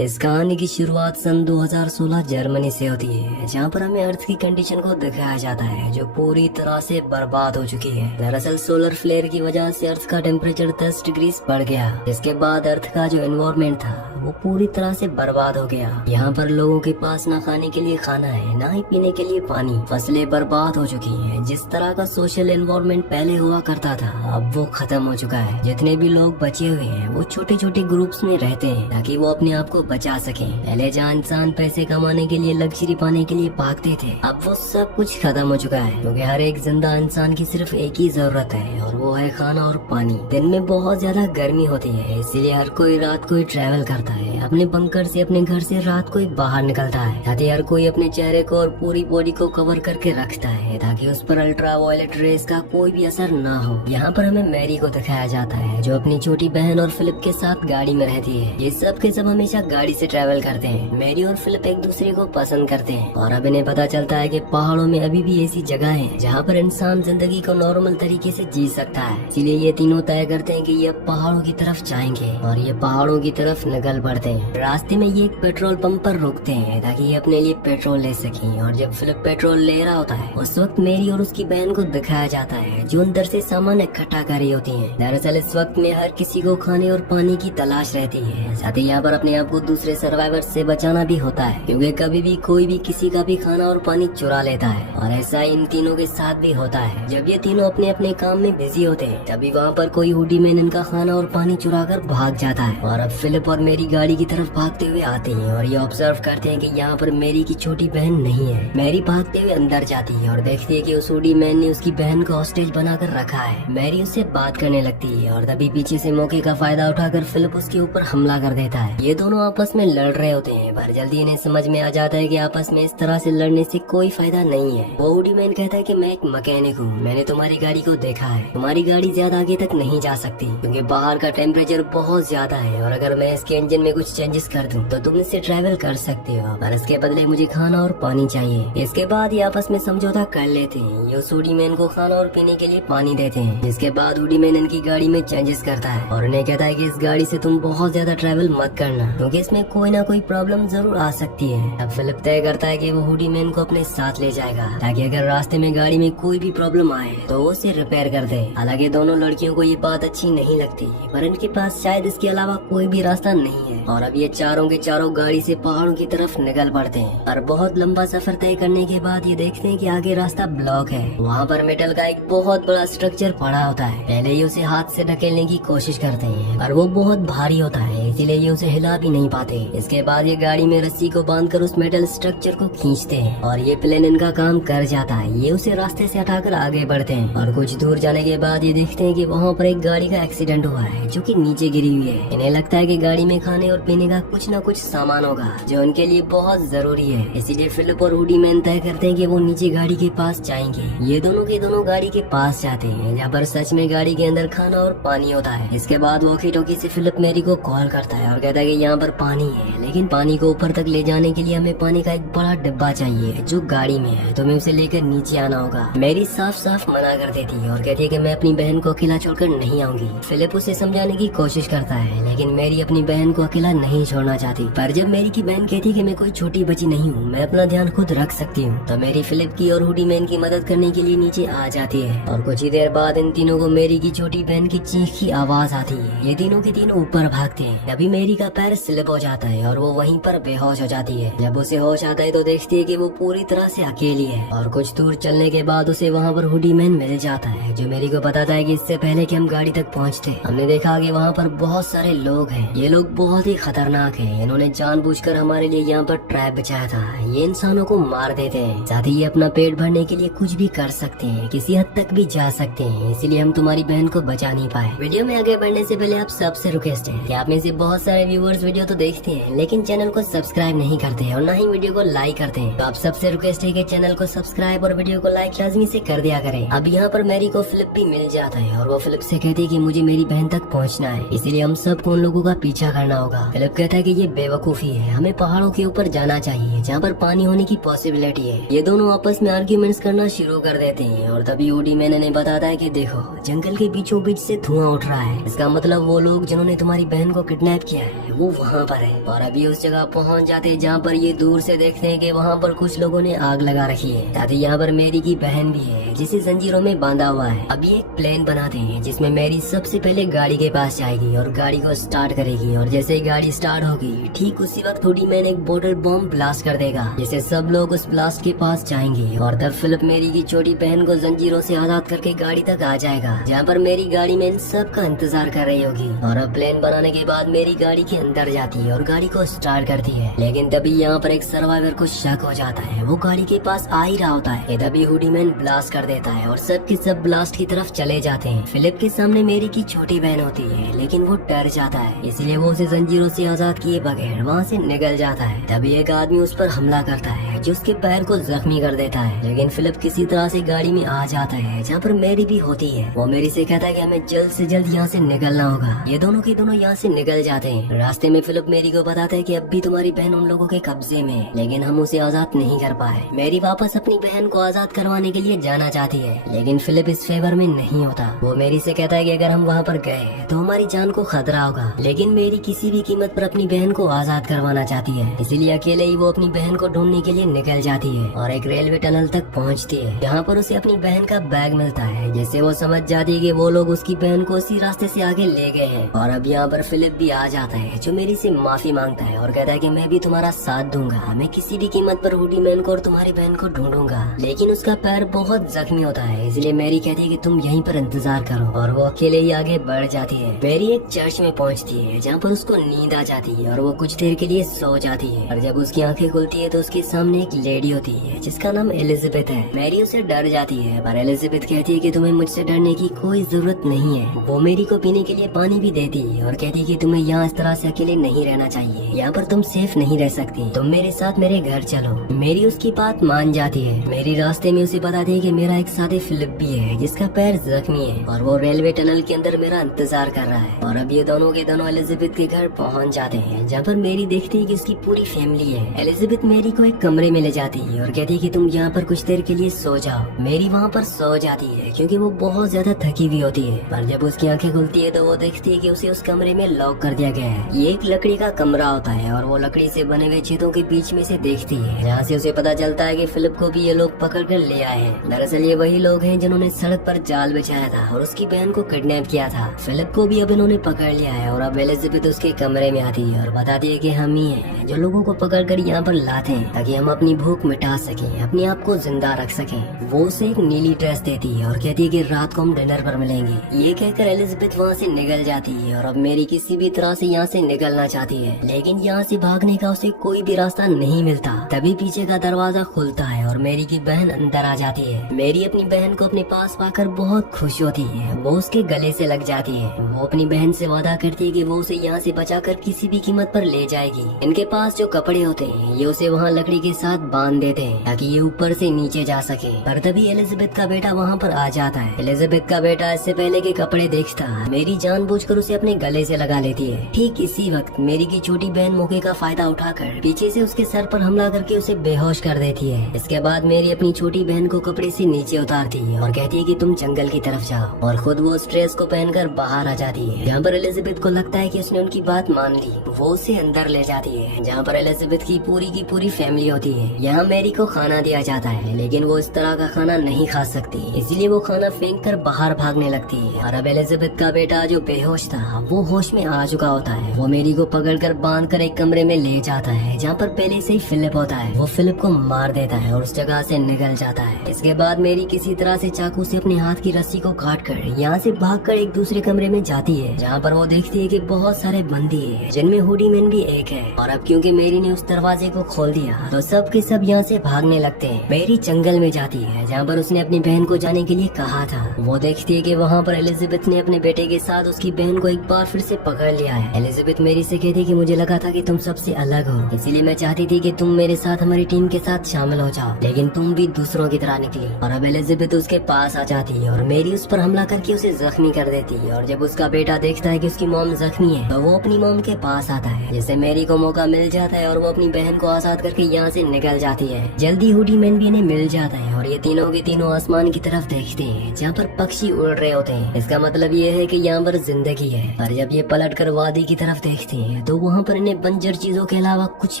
इस कहानी की शुरुआत सन 2016 जर्मनी से होती है, जहाँ पर हमें अर्थ की कंडीशन को दिखाया जाता है जो पूरी तरह से बर्बाद हो चुकी है। दरअसल सोलर फ्लेयर की वजह से अर्थ का टेम्परेचर 10 डिग्री बढ़ गया, जिसके बाद अर्थ का जो एनवायरमेंट था वो पूरी तरह से बर्बाद हो गया। यहाँ पर लोगों के पास ना खाने के लिए खाना है, ना ही पीने के लिए पानी। फसलें बर्बाद हो चुकी हैं। जिस तरह का सोशल एनवायरमेंट पहले हुआ करता था अब वो खत्म हो चुका है। जितने भी लोग बचे हुए हैं वो छोटे छोटे ग्रुप्स में रहते हैं ताकि वो अपने आप को बचा सके। पहले जहाँ इंसान पैसे कमाने के लिए, लग्जरी पाने के लिए भागते थे, अब वो सब कुछ खत्म हो चुका है, क्योंकि हर एक जिंदा इंसान की सिर्फ एक ही जरूरत है और वो है खाना और पानी। दिन में बहुत ज्यादा गर्मी होती है, इसीलिए हर कोई रात को ही ट्रैवल करता है। अपने बंकर से, अपने घर से रात को ही बाहर निकलता है, ताकि हर कोई अपने चेहरे को और पूरी बॉडी को कवर करके रखता है ताकि उस पर अल्ट्रा वायलेट रेस का कोई भी असर ना हो। यहाँ पर हमें मैरी को दिखाया जाता है जो अपनी छोटी बहन और फिलिप के साथ गाड़ी में रहती है। ये सब के सब हमेशा गाड़ी से ट्रैवल करते हैं। मैरी और फिलिप एक दूसरे को पसंद करते हैं और अब इन्हें पता चलता है कि पहाड़ों में अभी भी ऐसी जगह है जहाँ पर इंसान जिंदगी को नॉर्मल तरीके से जी सकता है। इसीलिए ये तीनों तय करते हैं कि ये पहाड़ों की तरफ जाएंगे और ये पहाड़ों की तरफ निकल पड़ते हैं। रास्ते में ये एक पेट्रोल पंप पर रुकते हैं ताकि ये अपने लिए पेट्रोल ले सकें। और जब फिलिप पेट्रोल ले रहा होता है उस वक्त मेरी और उसकी बहन को दिखाया जाता है जो अंदर से सामान इकट्ठा कर रही होती है। दरअसल इस वक्त में हर किसी को खाने और पानी की तलाश रहती है। साथ ही यहाँ पर अपने आप को दूसरे सर्वाइवर से बचाना भी होता है, क्योंकि कभी भी कोई भी किसी का भी खाना और पानी चुरा लेता है। और ऐसा इन तीनों के साथ भी होता है। जब ये तीनों अपने अपने काम में बिजी होते हैं तभी वहाँ पर कोई हुडी मैन इनका खाना और पानी चुरा कर भाग जाता है। और अब फिलिप और मेरी गाड़ी की तरफ भागते हुए आते हैं और ये ऑब्जर्व करते हैं कि यहाँ पर मेरी की छोटी बहन नहीं है। मैरी भागते हुए अंदर जाती है और देखती है कि उस हुडी मैन ने उसकी बहन को हॉस्टेज बनाकर रखा है। मैरी उससे बात करने लगती है और तभी पीछे से मौके का फायदा उठाकर फिलिप उसके ऊपर हमला कर देता है। ये दोनों आपस में लड़ रहे होते हैं, पर जल्दी इन्हें समझ में आ जाता है कि आपस में इस तरह से लड़ने से कोई फायदा नहीं है। वो हुडी मैन कहता है कि मैं एक मैकेनिक हूँ, मैंने तुम्हारी गाड़ी को देखा है, तुम्हारी गाड़ी ज्यादा आगे तक नहीं जा सकती क्योंकि बाहर का टेम्परेचर बहुत ज्यादा है और अगर मैं इसके इंजन में कुछ चेंजेस कर दूं तो तुम इससे ट्रैवल कर सकते हो, पर इसके बदले मुझे खाना और पानी चाहिए। इसके बाद ये आपस में समझौता कर लेते हैं। ये उस हुडी मैन को खाना और पीने के लिए पानी देते हैं, जिसके बाद हुडी मैन इनकी गाड़ी में चेंजेस करता है और उन्हें कहता है कि इस गाड़ी से तुम बहुत ज्यादा ट्रैवल मत करना क्योंकि इसमें कोई ना कोई प्रॉब्लम जरूर आ सकती है। अब फिलिप तय करता है कि वो हुडी मैन को अपने साथ ले जाएगा ताकि अगर रास्ते में गाड़ी में कोई भी प्रॉब्लम आए तो वो उसे रिपेयर कर दे। हालांकि दोनों लड़कियों को ये बात अच्छी नहीं लगती, पर इनके पास शायद इसके अलावा कोई भी रास्ता नहीं है और अब ये चारों के चारों गाड़ी से पहाड़ों की तरफ निकल पड़ते हैं। और बहुत लंबा सफर तय करने के बाद ये देखते हैं कि आगे रास्ता ब्लॉक है। वहाँ पर मेटल का एक बहुत बड़ा स्ट्रक्चर पड़ा होता है। पहले ये उसे हाथ से ढकेलने की कोशिश करते हैं पर वो बहुत भारी होता है, इसीलिए ये उसे हिला भी नहीं पाते। इसके बाद ये गाड़ी में रस्सी को बांधकर उस मेटल स्ट्रक्चर को खींचते हैं और ये प्लेन इनका काम कर जाता है। ये उसे रास्ते से हटाकर आगे बढ़ते हैं और कुछ दूर जाने के बाद ये देखते हैं कि वहाँ पर एक गाड़ी का एक्सीडेंट हुआ है जो कि नीचे गिरी हुई है। इन्हें लगता है कि गाड़ी में खाने और पीने का कुछ न कुछ सामान होगा जो उनके लिए बहुत जरूरी है, इसीलिए फिलिप और हुडी मैन तय करते हैं कि वो नीचे गाड़ी के पास जाएंगे। ये दोनों के दोनों गाड़ी के पास जाते हैं जहाँ पर सच में गाड़ी के अंदर खाना और पानी होता है। इसके बाद वॉकी टॉकी से फिलिप मैरी को कॉल करता है और कहता है कि यहाँ पर पानी है, लेकिन पानी को ऊपर तक ले जाने के लिए हमें पानी का एक बड़ा डिब्बा चाहिए जो गाड़ी में है, तुम्हें उसे लेकर नीचे आना होगा। मैरी साफ साफ मना कर देती है और कहती है कि मैं अपनी बहन को अकेला छोड़कर नहीं आऊंगी। फिलिप उसे समझाने की कोशिश करता है लेकिन मैरी अपनी बहन को अकेला नहीं छोड़ना चाहती। पर जब मैरी की बहन कहती है कि मैं कोई छोटी बच्ची नहीं हूँ, मैं अपना ध्यान खुद रख सकती हूँ, तो मैरी फिलिप की और हुडी मैन की मदद करने के लिए नीचे आ जाती है। और कुछ ही देर बाद इन तीनों को मैरी की छोटी बहन की चीख की आवाज आती है। ये तीनों के तीनों ऊपर भागते हैं। अभी मैरी का पैर स्लिप हो जाता है और वो वहीं पर बेहोश हो जाती है। जब उसे होश आता है तो देखती है कि वो पूरी तरह से अकेली है और कुछ दूर चलने के बाद उसे वहाँ पर हुडी मैन मिल जाता है जो मैरी को बताता है कि इससे पहले कि हम गाड़ी तक पहुँचते हमने देखा कि वहाँ पर बहुत सारे लोग हैं। ये लोग बहुत ही खतरनाक हैं। इन्होंने जानबूझकर हमारे लिए यहाँ पर ट्रैप बिछाया था। ये इंसानों को मार देते हैं, साथ ही ये अपना पेट भरने के लिए कुछ भी कर सकते हैं, किसी हद तक भी जा सकते हैं, इसलिए हम तुम्हारी बहन को बचा नहीं पाए। वीडियो में आगे बढ़ने से पहले आप सबसे रिक्वेस्ट है कि आप में से बहुत सारे व्यूअर्स वीडियो तो देखते हैं लेकिन चैनल को सब्सक्राइब नहीं करते हैं और न ही वीडियो को लाइक करते हैं। तो आप सबसे रिक्वेस्ट है कि चैनल को सब्सक्राइब और वीडियो को लाइक लाजमी से कर दिया करें। अब यहाँ पर मैरी को फिलिप भी मिल जाता है और वो फिलिप से कहती है कि मुझे मेरी बहन तक पहुँचना है, इसलिए हम सबको उन लोगों का पीछा करना होगा। फिलिप कहता है कि ये बेवकूफी है, हमें पहाड़ों के ऊपर जाना चाहिए जहाँ पर पानी होने की पॉसिबिलिटी है। ये दोनों आपस में आर्ग्यूमेंट्स करना शुरू कर देते हैं और तभी हुडी मैन ने बताता है कि देखो जंगल के बीचों बीच से धुआं उठ रहा है, इसका मतलब वो लोग जिन्होंने तुम्हारी बहन को किडनैप किडनैप किया है वो वहाँ पर है और अभी उस जगह पहुँच जाते हैं जहाँ पर ये दूर से देखते हैं कि वहाँ पर कुछ लोगों ने आग लगा रखी है। साथ ही यहाँ पर मैरी की बहन भी है जिसे जंजीरों में बांधा हुआ है। अभी एक प्लान बनाते हैं जिसमें मैरी सबसे पहले गाड़ी के पास जाएगी और गाड़ी को स्टार्ट करेगी और जैसे ही गाड़ी स्टार्ट होगी ठीक उसी वक्त हुडी मैन एक बोतल बॉम्ब ब्लास्ट कर देगा जिससे सब लोग उस ब्लास्ट के पास जाएंगे और तब फिलिप मैरी की छोटी बहन को जंजीरों से आजाद करके गाड़ी तक आ जाएगा जहाँ पर मेरी गाड़ी में इन सब का इंतजार कर रही होगी। और अब प्लान बनाने के बाद मेरी गाड़ी के अंदर जाती है और गाड़ी को स्टार्ट करती है, लेकिन तभी यहाँ पर एक सर्वाइवर को शक हो जाता है। वो गाड़ी के पास आ ही रहा होता है तभी हुडी मैन ब्लास्ट कर देता है और सब के सब ब्लास्ट की तरफ चले जाते हैं। फिलिप के सामने मेरी की छोटी बहन होती है लेकिन वो डर जाता है, इसलिए वो उसे जंजीरों से आजाद किए बगैर वहाँ से निकल जाता है। तभी एक आदमी उस पर हमला करता है जो उसके पैर को जख्मी कर देता है, लेकिन फिलिप किसी तरह से गाड़ी में आ जाता है जहाँ पर मेरी भी होती है। वो मेरी से कहता है कि हमें जल्द से जल्द यहाँ से निकलना होगा। ये दोनों के दोनों यहाँ से निकल जाते हैं। रास्ते में फिलिप मेरी को बताता है कि अब भी तुम्हारी बहन उन लोगों के कब्जे में है, लेकिन हम उसे आजाद नहीं कर पाए। मेरी वापस अपनी बहन को आजाद करवाने के लिए जाना चाहती है, लेकिन फिलिप इस फेवर में नहीं होता। वो मेरी से कहता है कि अगर हम वहाँ पर गए तो हमारी जान को खतरा होगा, लेकिन मेरी किसी भी कीमत पर अपनी बहन को आजाद करवाना चाहती है, इसीलिए अकेले ही वो अपनी बहन को ढूंढने के लिए निकल जाती है और एक रेलवे टनल तक पहुँचती है जहाँ पर उसे अपनी बहन का बैग मिलता है, जिससे वो समझ जाती है कि वो लोग उसकी बहन को उसी रास्ते से आगे ले गए हैं। और अब यहाँ पर फिलिप भी आ जाता है जो मेरी से माफी मांगता है और कहता है कि मैं भी तुम्हारा साथ दूंगा, मैं किसी भी कीमत पर हुडी मैन को और तुम्हारी बहन को ढूंढूंगा। लेकिन उसका पैर बहुत जख्मी होता है, इसलिए मैरी कहती है कि तुम यहीं पर इंतजार करो और वो अकेले ही आगे बढ़ जाती है। मैरी एक चर्च में पहुँचती है जहाँ पर उसको नींद आ जाती है और वो कुछ देर के लिए सो जाती है। और जब उसकी आंखें खुलती है तो उसके सामने एक लेडी होती है जिसका नाम एलिजाबेथ है। मैरी उसे डर जाती है पर एलिजाबेथ कहती है कि तुम्हें मुझसे डरने की कोई जरूरत नहीं है। वो मेरी को पीने के लिए पानी भी देती है और कहती है कि तुम्हें यहाँ इस तरह से अकेले नहीं रहना चाहिए, यहाँ पर तुम सेफ नहीं रह सकती, तुम मेरे साथ मेरे घर चलो। मेरी उसकी बात मान जाती है। मेरी रास्ते में उसे बताती है कि मेरा एक साथी फिलिप भी है जिसका पैर जख्मी है और वो रेलवे टनल के अंदर मेरा इंतजार कर रहा है। और अब ये दोनों के दोनों एलिजाबेथ के घर पहुँच जाते हैं जहाँ पर मेरी देखती है कि उसकी पूरी फैमिली है। एलिजाबेथ मेरी को एक कमरे में ले जाती है और कहती है कि तुम यहाँ पर कुछ देर के लिए सो जाओ। मेरी वहाँ पर सो जाती है क्योंकि वो बहुत ज्यादा थकी हुई होती है, पर जब उसकी आंखें खुलती है तो वो देखती है कि उसे उस कमरे में लॉक कर दिया गया है। ये एक लकड़ी का कमरा होता है और वो लकड़ी से बने हुए छेदों के बीच में से देखती है, जहाँ से उसे पता चलता है कि फिलिप को भी ये लोग पकड़ कर ले आए हैं। दरअसल ये वही लोग हैं जिन्होंने सड़क पर जाल बिछाया था और उसकी बहन को किडनैप किया था। फिलिप को भी अब इन्होंने पकड़ लिया है और अब एलिजाबेथ उसके कमरे में आती है और बताती है कि हम ही हैं जो लोगों को पकड़ कर यहाँ पर लाते हैं ताकि हम अपनी भूख मिटा सकें, अपने आप को जिंदा रख सकें। वो उसे एक नीली ड्रेस देती है और कहती है कि रात को हम डिनर पर मिलेंगे। ये कहकर एलिजाबेथ वहाँ से निकल जाती है और अब मेरी किसी भी तरह से यहाँ से निकलना चाहती है, लेकिन यहाँ से भागने का उसे कोई भी रास्ता नहीं मिलता। तभी पीछे का दरवाजा खुलता है और मेरी की बहन अंदर आ जाती है। मेरी अपनी बहन को अपने पास पाकर बहुत खुश होती है, वो उसके गले से लग जाती है। वो अपनी बहन से वादा करती है कि वो उसे यहाँ से बचाकर किसी भी कीमत पर ले जाएगी। इनके पास जो कपड़े होते हैं ये उसे वहाँ लकड़ी के साथ बांध देते हैं ताकि ये ऊपर से नीचे जा सके। पर तभी एलिजाबेथ का बेटा वहाँ पर आ जाता है। एलिजाबेथ का बेटा इससे पहले के कपड़े देखता मेरी जानबूझकर उसे अपने गले से लगा लेती है। ठीक इसी वक्त मेरी की छोटी बहन मौके का फायदा उठाकर पीछे से उसके सर पर हमला करके उसे बेहोश कर देती है। इसके बाद मेरी अपनी छोटी बहन को कपड़े से नीचे उतारती है और कहती है कि तुम जंगल की तरफ जाओ और खुद वो उस ड्रेस को पहनकर बाहर आ जाती है। जहाँ पर एलिजाबेथ को लगता है कि उसने उनकी बात मान ली, वो उसे अंदर ले जाती है जहाँ पर एलिजाबेथ की पूरी फैमिली होती है। यहाँ मेरी को खाना दिया जाता है, लेकिन वो इस तरह का खाना नहीं खा सकती, इसलिए वो खाना फेंक कर बाहर भागने लगती है। और अब एलिजाबेथ का बेटा जो बेहोश था वो होश में आ चुका होता है। वो मेरी को पकड़कर बांधकर एक कमरे में ले जाता है जहाँ पर पहले से ही फिलिप होता है। वो फिलिप को मार देता है और उस जगह से निकल जाता है। इसके बाद मेरी किसी तरह से चाकू से अपने हाथ की रस्सी को काट कर यहाँ से भागकर एक दूसरे कमरे में जाती है जहाँ पर वो देखती है कि बहुत सारे बंदी है जिनमें हुडी मैन भी एक है। और अब क्योंकि मेरी ने उस दरवाजे को खोल दिया तो सब के सब यहाँ से भागने लगते हैं। मेरी जंगल में जाती है जहाँ पर उसने अपनी बहन को जाने के लिए कहा था। वो देखती है कि वहाँ पर एलिजाबेथ ने अपने बेटे के साथ उसकी बहन को एक बार फिर से पकड़ लिया है। एलिजाबेथ मेरी से कहती है कि मुझे लगा था कि तुम सबसे अलग हो, इसीलिए मैं चाहती थी कि तुम मेरे साथ हमारी टीम के साथ शामिल हो जाओ, लेकिन तुम भी दूसरों की तरह निकली। और अब एलिजाबेथ उसके पास आ जाती है और मेरी उस पर हमला करके उसे जख्मी कर देती है। और जब उसका बेटा देखता है कि उसकी मॉम जख्मी है तो वो अपनी मॉम के पास आता है, जिससे मेरी को मौका मिल जाता है और वो अपनी बहन को आजाद करके यहाँ से निकल जाती है। जल्दी हुडी मैन भी इन्हें मिल जाता है और ये तीनों के तीनों आसमान की तरफ देखते हैं जहाँ पर पक्षी उड़ रहे होते हैं। इसका मतलब ये है कि यहाँ पर जिंदगी है। और जब ये पलट कर वादी की तरफ देखते हैं तो वहाँ पर इन्हें बंजर चीजों के अलावा कुछ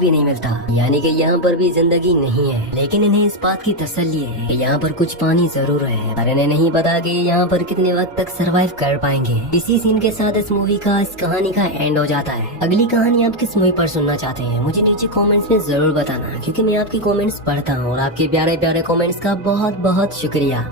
भी नहीं मिलता, यानी कि यहाँ पर भी जिंदगी नहीं है। लेकिन इन्हें इस बात की तसल्ली है कि यहाँ पर कुछ पानी जरूर है, पर इन्हें नहीं पता कि यहाँ पर कितने वक्त तक सरवाइव कर पाएंगे। इसी सीन के साथ इस मूवी का, इस कहानी का एंड हो जाता है। अगली कहानी आप किस मूवी पर सुनना चाहते हैं मुझे नीचे कमेंट्स में जरूर बताना, क्योंकि मैं आपके कमेंट्स पढ़ता हूँ और आपके प्यारे प्यारे कमेंट्स का बहुत बहुत शुक्रिया।